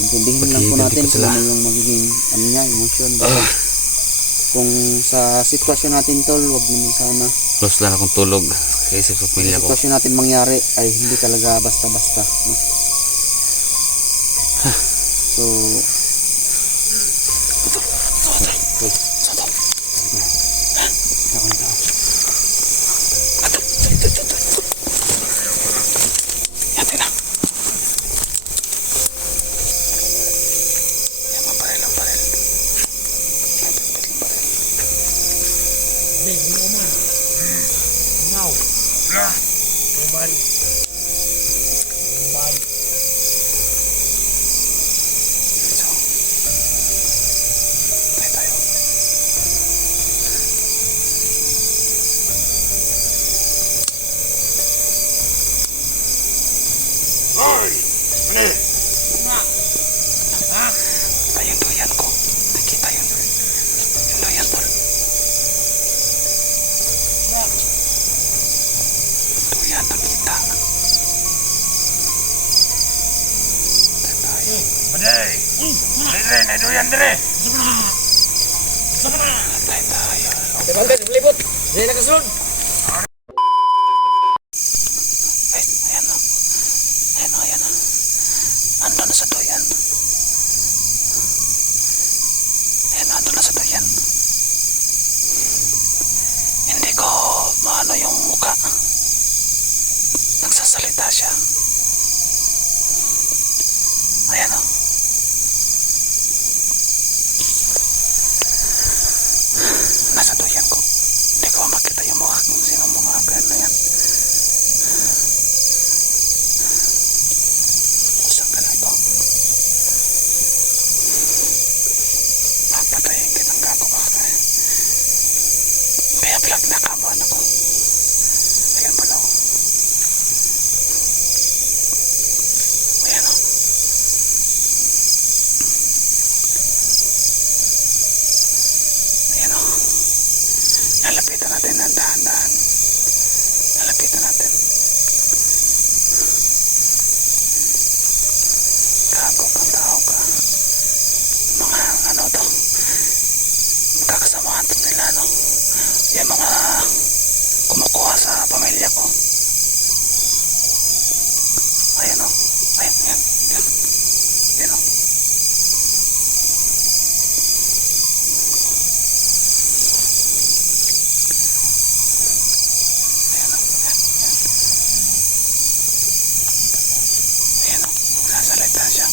intindihin lang po natin kung ano yung magiging ano niya, emotion. Kung sa sitwasyon natin tol, wag naman sana close lang akong tulog kasi sa pamilya ko. Sitwasyon natin mangyari ay hindi talaga basta-basta, no? So yung duyan ko. Nakita yun. Yung duyan tol. Duyan nakita. Tayo. Maday! Dire, na duyan dire! Tayo. Tebal guys, melipot! Hindi nakasunod! Ay, ayan o. Ayan o, ayan o. Ando na sa duyan. Ayan, ando na sa duyan. Hindi ko maano yung muka. Nagsasalita siya. Ayan o. Nasa duyan ko. Hindi ko makita yung mukha kung sino mga agad na yan. Usang ka na ito. Papatayin kitang gago ka kaya. Kaya pala nakabahan ako. Ayan pala ako. Ayan o. Ayan o. Lalapitan natin ng dahan-dahan. Lalapitan natin. Gago kang tao ka. Mga ano to. Kakasamahan to nila no. Yung mga kumukuha sa pamilya ko. Ayan o. Ayan, ayan. Ayan. Ayan o. Ayan o. Ayan. Ayan. Ayan o. Magsasalita siya.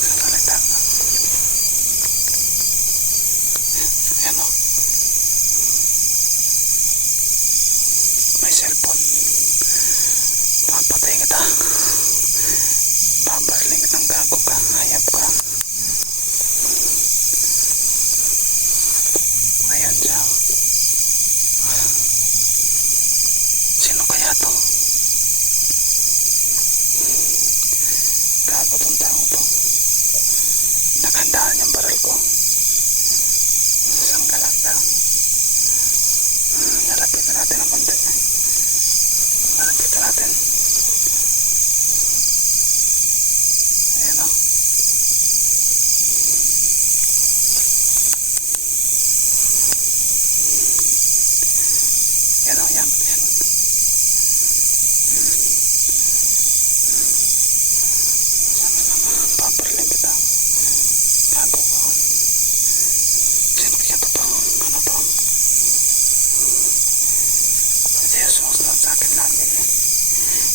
Magsasalita. Ayan o. May cellphone. Papatayin kita. Babarling kitang gago ka. Hayap ka. Ayan siya. Sino kaya to? Gago tong tao to. Nakandaan yung baril ko. Isang galanda. Nalapitan natin ang konti. Nalapitan natin. Ayan o. Ayan o, ayan. Ayan. Paparling kita. Gago ka. Sino kaya to to? Ano to? Hindi yung sumusunod sa akin lagi.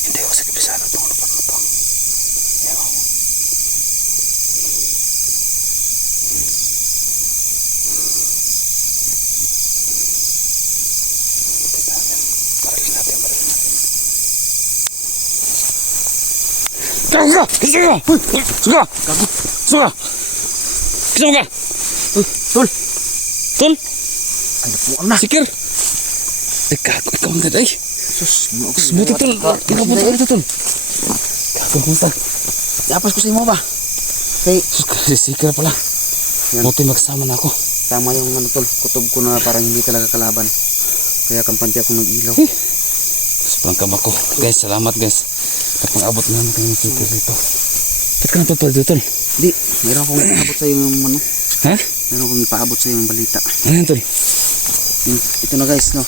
Hindi ko kasi kabisado itong lupat na to. Ayan o. Kita natin. Baril natin, baril natin. Suga! Suga! Suga! Suga! Suga! Tol! Tol! ano po na? Sikir! Ay, gago, ikaw ang ganda. Ay, Sus, sumuti tol. Ikaw punta ka dito tol. Gago, kumusta? Dapas ko sa imo ba? Kay Sus, kasi sikir pala. Yan. Buti magsama na ako. tama yung ano tol, kutob ko na parang hindi talaga kalaban. Kaya kampante ako nag-ilaw. Sobrang kaba ko. Guys, salamat guys. Kapag abot namin kayo ng sikir dito. Ba't ka na tol dito tol? Di, mayroon akong ipaabot sa'yo yung ano. Ha? Mayroon akong ipaabot sa'yo yung balita. Ano yan tol? Ito na guys, no.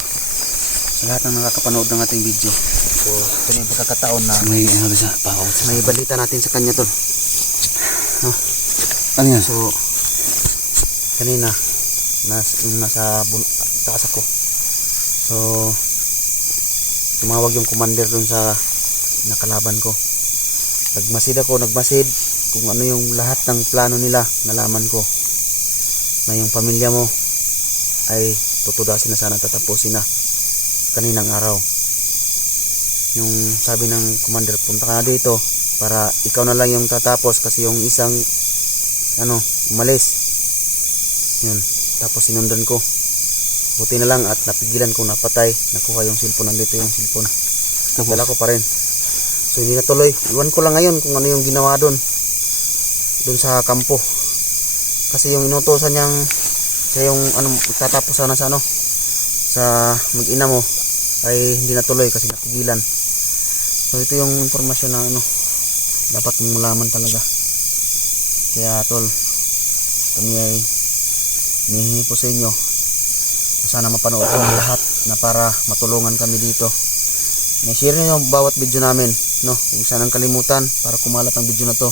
Sa lahat ng nakakapanood ng ating video. So, ito na yung pagkakataon na May ano siya, pakawat siya. may balita natin sa kanya tol. Ano yan? So, kanina, nasa taas ako. So, tumawag yung commander dun sa nakalaban ko. Nagmasid kung ano yung lahat ng plano nila. Nalaman ko na yung pamilya mo ay tutudasin na sana, tatapusin na kaninang araw. Yung sabi ng commander, punta ka na dito para ikaw na lang yung tatapos kasi yung isang umalis. Yun, tapos sinundan ko. Buti na lang at napigilan ko, napatay, nakuha yung cellphone, nandito yung cellphone. Tapos? Dala ko pa rin. So hindi natuloy. Iwan ko lang ngayon kung ano yung ginawa doon sa kampo. Kasi yung inutosan niyang siya yung tatapos sana sa mag-ina mo ay hindi natuloy kasi napigilan. So ito yung informasyon na dapat mong malaman talaga. Kaya tol, kami ay nihingi po sa inyo sana mapanood ko ang lahat na para matulungan kami dito. Na-share niyo yung bawat video namin, no? Huwag sanang kalimutan para kumalat ang video na to.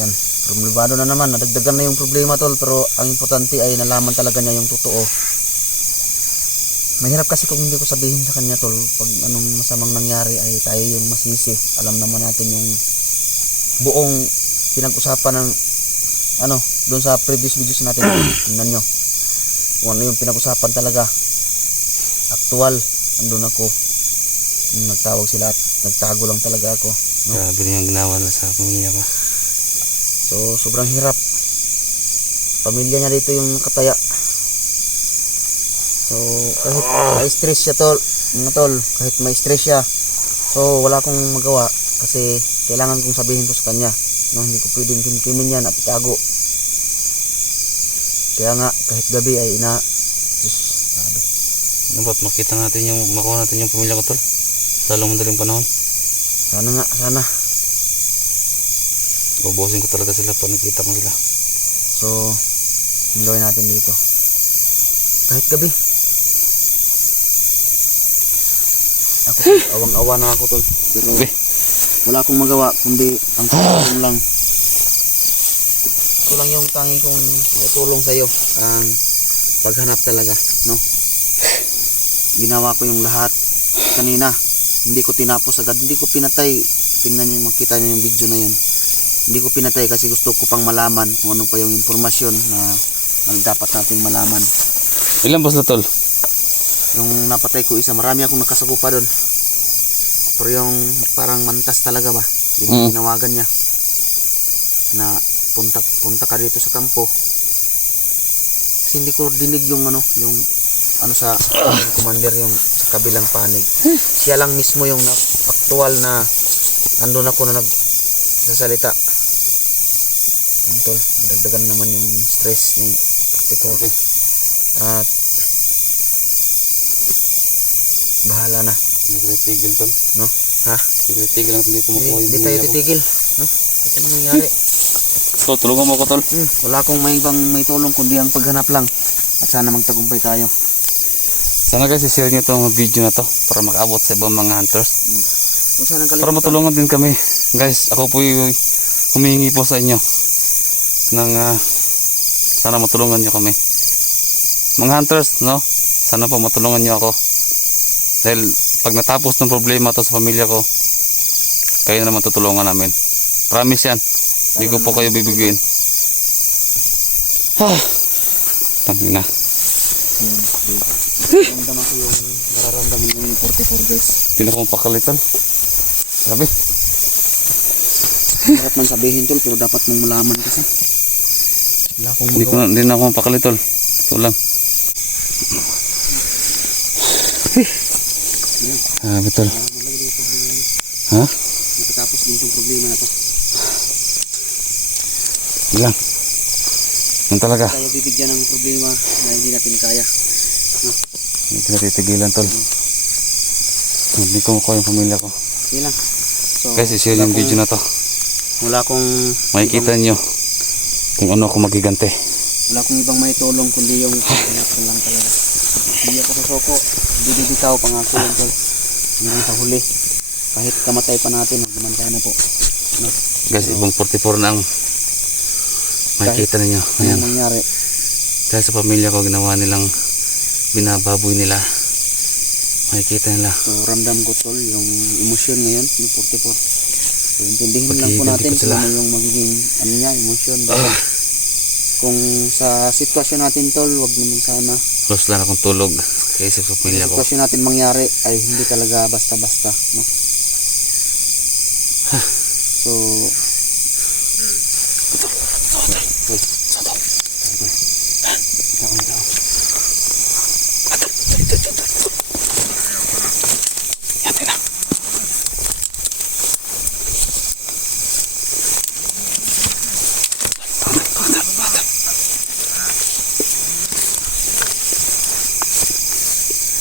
Yan, problemado na naman, nadagdagan na yung problema tol, pero ang importante ay nalaman talaga niya yung totoo. Mahirap kasi kung hindi ko sabihin sa kanya tol, pag anong masamang nangyari ay tayo yung masisi. Alam naman natin yung buong pinag-usapan ng doon sa previous videos natin. Tingnan nyo kung ano yung pinag-usapan talaga. Aktual, andun ako. Nagtawag sila at nagtago lang talaga ako, no? Grabe na yung ginawa na sa pamilya ko. So sobrang hirap. Pamilya niya dito yung nakataya. So kahit ma-stress siya mga tol, kahit ma-stress siya, so wala akong magawa kasi kailangan kong sabihin to sa kanya, no? Hindi ko pwedeng kimkimin yan at itago. Kaya nga kahit gabi ay grabe. Ano ba't makuha natin yung pamilya ko tol? Sa lalong madaling panahon. Sana. Babosin ko talaga sila pag nakita ko sila. So ang gawin natin dito kahit gabi. Ako awang-awa na ako tol, pero wala akong magawa kundi ang tulong lang. Ito lang yung tanging kong tulong sa iyo, ang paghanap talaga, no? Ginawa ko yung lahat kanina. Hindi ko tinapos agad, hindi ko pinatay. Tingnan niyo, makita niyo yung video na yun. Hindi ko pinatay kasi gusto ko pang malaman kung ano pa yung impormasyon na dapat nating malaman. Ilan boss na tol? Yung napatay ko isa, marami akong nakasagupa doon. Pero yung parang mantas talaga ba, yung tinawagan niya na punta ka dito sa kampo. Kasi hindi ko dinig yung sa yung commander, yung sa kabilang panig. Siya lang mismo yung aktual na andun ako na nagsasalita. Tol, madagdagan naman yung stress ni Partitor. At bahala na. Hindi ko titigil tol. No? Ha? Hindi ko titigil lang, hindi ko makuha yung Hindi tayo pamilya ko. titigil. No? Ito nang nangyari. So, tulungan mo ko tol. Wala akong may tulong kundi ang paghanap lang. At sana magtagumpay tayo. Sana guys, i-share nyo itong video na to para makaabot sa ibang mga hunters. Kung saan ang Para matulungan din kami. Guys, ako po yung humihingi po sa inyo ng sana matulungan nyo kami. Mga hunters, no? Sana po matulungan nyo ako. Dahil pag natapos ng problema to sa pamilya ko, kayo naman tutulungan namin. Promise yan. Hindi ko po kayo bibigyan. Tangina. Nararamdaman ko yung nararamdaman ko yung 44 guys. Hindi na akong pakalitan. Grabe. Harap man sabihin tol, pero dapat mong malaman kasi. Wala akong magawa. Hindi na akong pakalitol. Ito lang. Betul. Ha? Nakatapos din itong problema na to. Bilang. Yan talaga. Tayo bibigyan ng problema na hindi natin kaya. No? Hindi ko natitigilan tol. Hindi ko makuha yung pamilya ko. Sige lang. So, Guys, i-share yung video na to. Wala akong Makikita nyo kung ano ako magigante. wala akong ibang may tulong kundi yung anak ko lang talaga. Hindi ako susuko, hindi bibitaw, pangako yan tol. Hanggang sa huli. Kahit kamatay pa natin, magmantay na po. No? Guys, ibang 44 na ang makikita ninyo. Ano Ayan. nangyari? Dahil sa pamilya ko, ginawa nilang binababoy nila. Makikita nila. So ramdam ko tol, yung emosyon ngayon, yung 44. So intindihin lang po Paghihiganti natin ko kung sila. ano yung magiging ano niya, emosyon. Kung sa sitwasyon natin tol, wag naman sana Close lang akong tulog. Kaisip sa pamilya ko. sitwasyon natin mangyari ay hindi talaga basta-basta, no? So Yan na.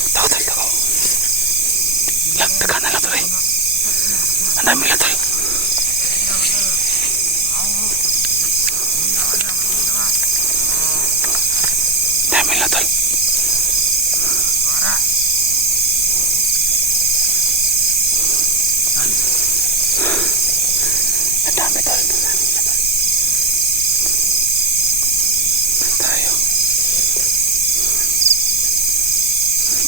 Takot. Lang, taga na lang tuloy. Ang dami lang tuloy. Dami lang tuloy. Ang dami tol. Tayo.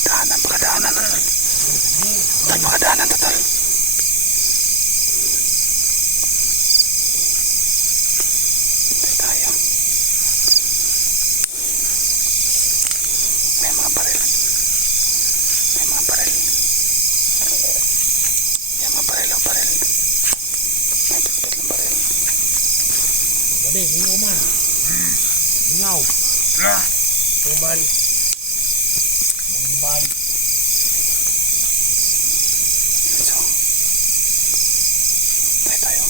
Daanan, pakadaanan. Tol, pakadaanan to tol. Tayo. May mga baril. May mga baril. May mga baril o baril. May bitbit ng baril. Bade, hingaw man. Hingaw. Tuman. Bombay. So, tayo.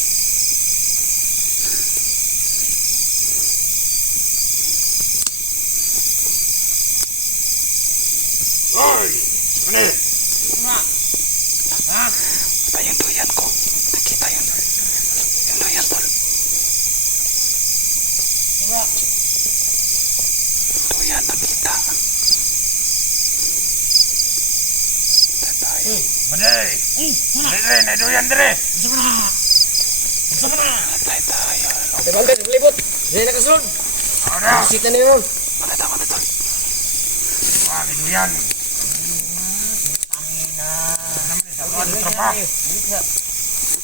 Hoy! Mani! Ito yung duyan ko. Nakita yun. Yung duyan tol. Duyan nakita. Tayo. Bade! Dire, naduyan dire! Tayo. Ate Bangkay, malibot! Dire nakasulod! Ano? Sita na yun! Makita mo tol. Wah, naduyan! Tuhan ni tropa.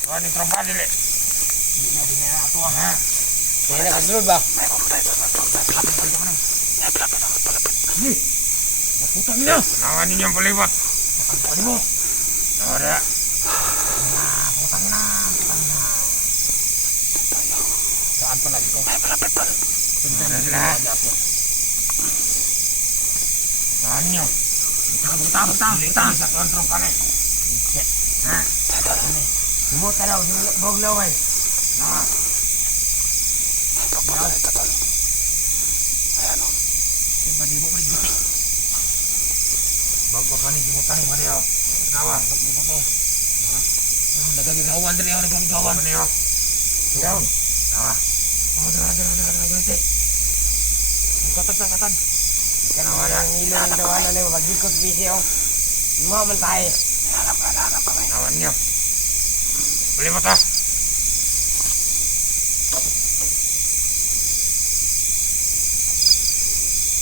Tuhan ni tropa dili. Di na ato ha. Dire nakasulod ba? May pumatay tol. May palapit ako. Palapit. Naputang niya! Panangan ninyo ang palibot! Palibot! Nara! Putang na! Tayo. Saan pala dito? May palapit tol. Sundan na sila. Saan nyo? Bukta! Sa tuwan tropa na. Ha? Tayo. Sumuta daw, boglaway. Na. May pagpala ito tol. Ayan o. Iba di mo ulit giti. Bago pa ni Jumutang mo rin. Nawa, ba't di mo to? Nagagawan rin ako, nagagawan. Ano yun? Down. Nawa. Nagagiti. Katag. Nawa na. Ilang dawan na rin, magikot busy ako. Maman tayo. Hinahanap kami. Nawan nyo. Uli mo to.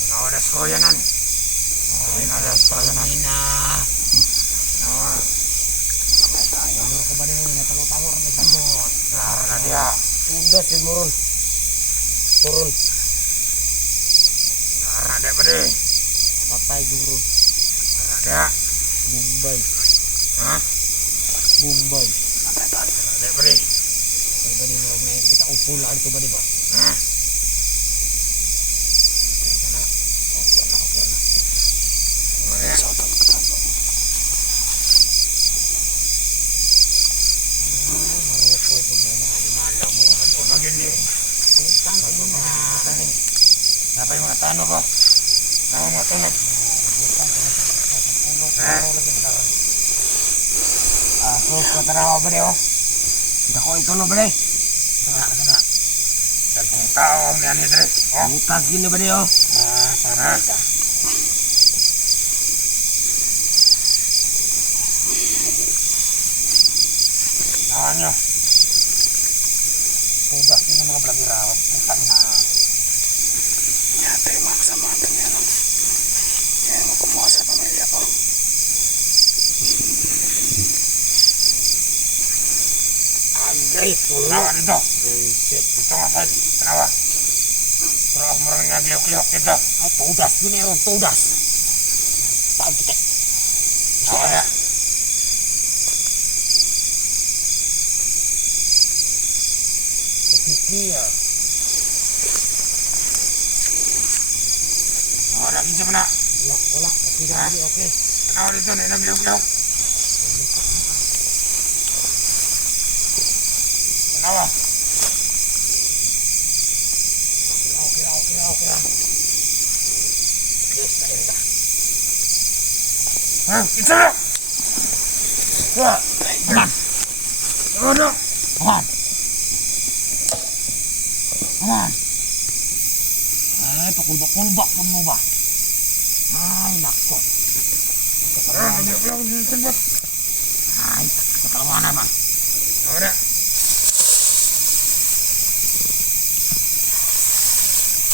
Nawadas ko yanan. Nawadas ko yanan. Nawa. Patay tayo. Ano ko ba rin yung natagotawar na sabot? Nawa na diya. Udah si Murun. Turun. Nawa na diya ba di? Patay guru. Nawa na diya. Bombay. Ha? Bombay. Patay tayo. Nawa na diya ba di? Ba di mo may kita upula ito ba di ba? Ha? So, tol. Napay mga tano ko. Ako mga tunog. Sus, patarawa ba niyo? Hindi ko itunog ba niyo? Dagkong tao ang niyan ni Dre. Oh. Butas gini ba niyo? Para. Nahan nyo. Tudas din ang mga blagira. Putang na. Yan tayo mga kasama natin yan. Yan mo kumuha sa pamilya ko. Agay, tulawa dito. Dito nga side. Tanawa. Pero ako marang nagliyok-liyok dito. Ay, tudas gini yun, tudas. Taon kita. Nawa na. Kiki ya. Nawa na, kinsa mo na. Wala. Okay na, okay. Tanawa dito na nagliyok-liyok. Tanawa. Okay. Yes, na. Ha? Kinsa na. Wah. Aman. Ano? Aman. Ay, pakulbak-kulbak mo ba? Ay, nako. Nagliyok-liyok dito sa bot. Ay, kakalawana ba? Nawa na.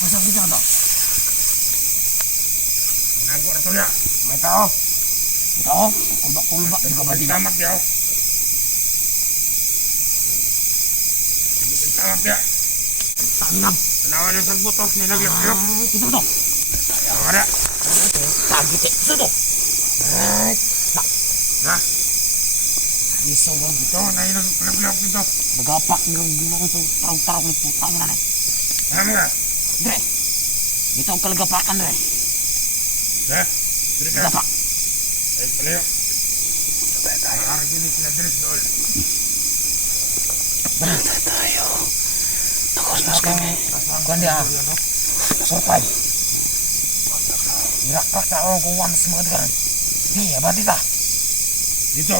Masang kita ba? Nago na to niya. May tao. Ito, kulbak-kulbak. Di ka ba di ba? Tamak niya. Tamak niya. Tanginam. Tanawa niya sa bot. Nagliyok-liyok. Ay, kita ba to? Nawa na. Tagite. Ito to. Ay, Ha? iso ba? Ito, nagliyok dito. Nagapak ng ginagawa ito. Tarong-tarong ng putang na. Ano nga? Dre, ito ang kalagapakan, Dre. Ha? Dili ka. Gapak. Ay, palayo. Nakariginig sila Dres doon. Bantay tayo. Nakusnos kami. Kuan dia. Surprise. Irak-rak sa orang kung wanas mga dikan. Di, abadi ka. Dito.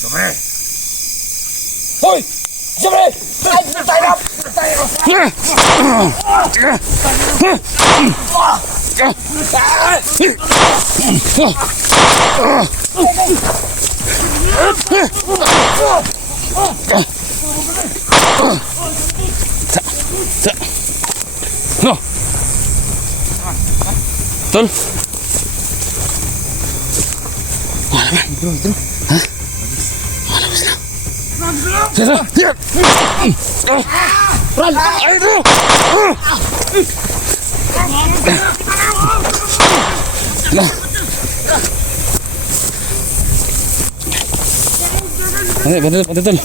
Sobre. Hoy! Sobre! Ay, tayo! No. Tol. Wala ba? Ha? Wala ba sila? Sila! Tiyak! Ral! Ay, ito! No. Ay, bandit, tol.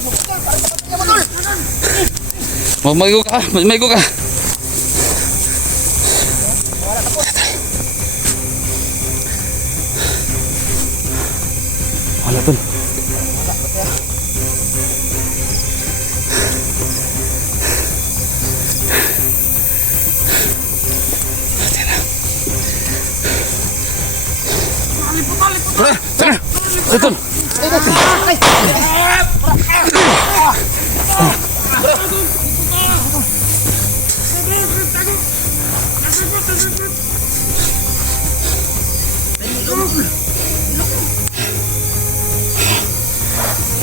Maigo ka, maigo ka. Wala, tol. Tara, tara. Tol.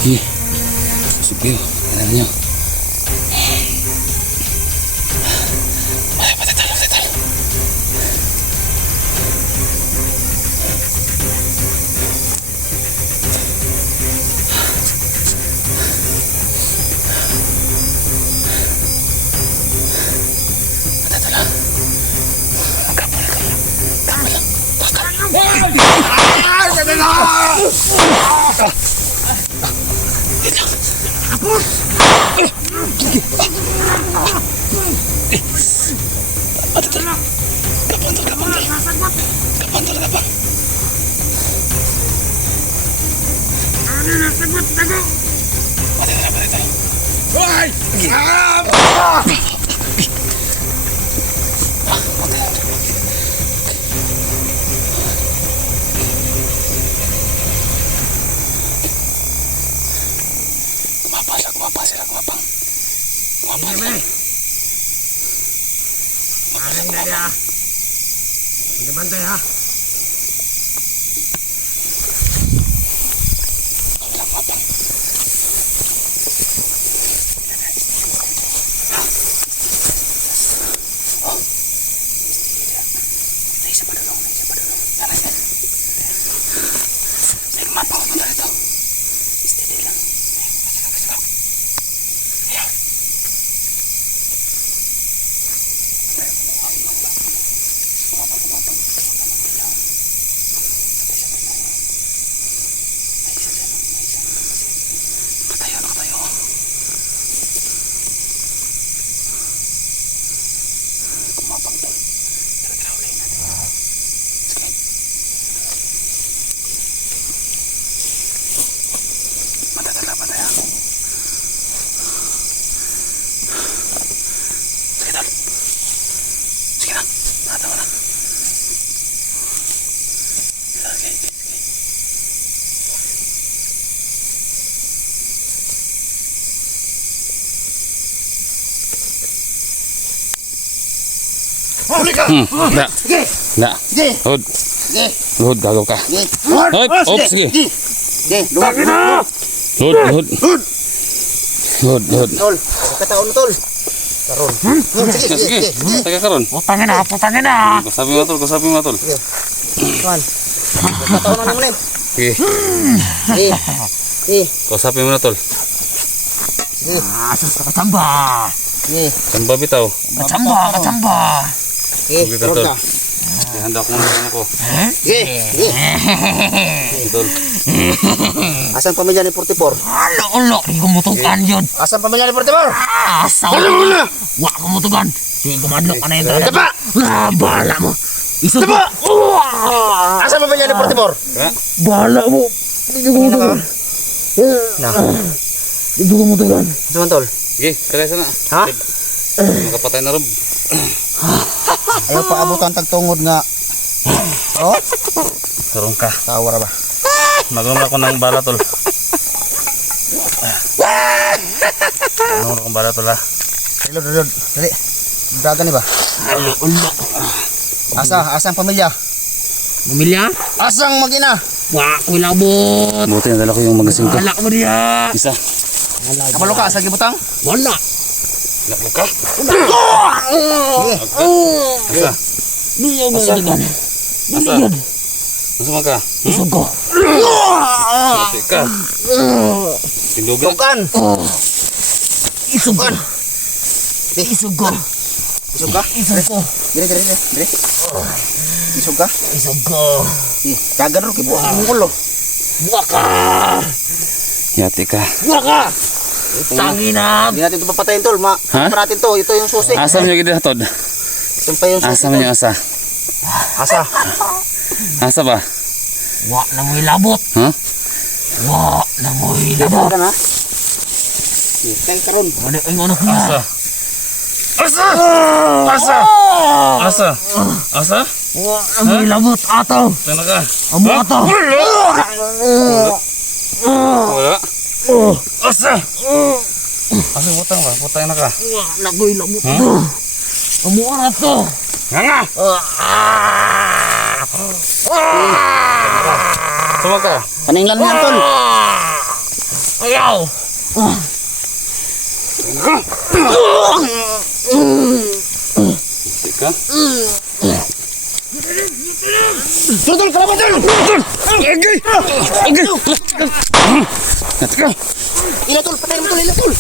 Ih, supir, enaknya. Ayo, patah tal. Patah tal. Kapal. Kapan? Ano na sagot, tago? Patay. Hoy! Mapasak Kumapang sila, kumapang. Kumapang sila. Maling na dia. Bantay ha. Kumapang. Oh. Naisa pa dulong. Yan. May kumapang mo na rito. Steady lang. Sige. Ayaw. Kumapang. Nakatayo. Kumapang tol. Tara, ulayin natin. Sige. Matatala pa tayo. Sige tol. Sige na. Nakatawa na. Sige. Huli ka. Da. Sige. Da. Sige. Hod. Sige. Hod, gagaw ka. Sige. Hod. Hod, sige. Sige. Luhod. Hod. Hod. Tol, kataon mo tol. Karon. Sige. Taga karon. Putangin na. Kasabi mo tol. Sige. Tuan. Kataon na naman eh. Sige. Sige. Kasabi mo na tol. Sige. Sus ka kachamba. Sige. Samba bitaw. Kachamba. Sige. Sige, Karon tol. ka. Handa ko muna ano ko. Sige. Sige. Tol. Asan pamilya ni 44? Ulo. Di kumutukan yun. Asan pamilya ni 44? Asaw. Wak kumutukan. Di kumadlok ka na yun. Dapa! Bala mo. Isog. Dapa! Asan pamilya ni 44? Ha? Bala mo. Di kumutukan. Di kumutukan. Tuan tol. Sige, tara sana. Ha? Makapatay na rob. Ayaw pa abutan tagtungod nga. Oh, Karong ka. tawara ba? Magulong ako ng bala tol. Magulong akong bala tol ha. Dali. Dali. Dagan ni ba? Ulo. Asang pamilya? Pamilya? Asang magina? Wak ko labot. Buti nadala ko yung magasin ko. Wala mo diya. Isa. Kapalo ka, asang gibutang? Wala. Lako ka. Sige. Asa. Di yung Asa? mga dagan. Asa? Yun. Asa man ka? Isog ko. Mati ka. Tindugan. Tukan! Isog ko. Tukan! Isog ko. Isog ka? Isog ko. Dire. Isog ka? Isog ko. Dagan ro, kibuha mong ulo. Waka. Yati ka. Waka. Tangina. Hindi natin ito papatayin tol. Ha? Pa natin to. Ito yung susi. Asa mo yung gidatod? Ito pa yung susi. Asa mo yung asa? Asa? Asa ba? Wak na mo'y labot. Ha? Wak na mo'y labot. Dagan ha? Kaya karon. Ano yung ano ko Asa? Asa? Asa? Asa? Asa? Wak na mo'y labot. Ato. Tana ka. Amo ato. Wala. Asa? Asa butang ba? Butang na ka. Wak na mo'y labot. Amo ato. Nga. Sama ka. Paninglan mo yan tol. Ayaw. Ika. Tol, kalaban tol! Okay. Ila tol, patayin mo tol, ila tol!